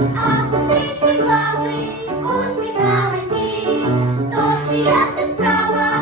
а зустрічні плани усміхналиці, то чия це справа.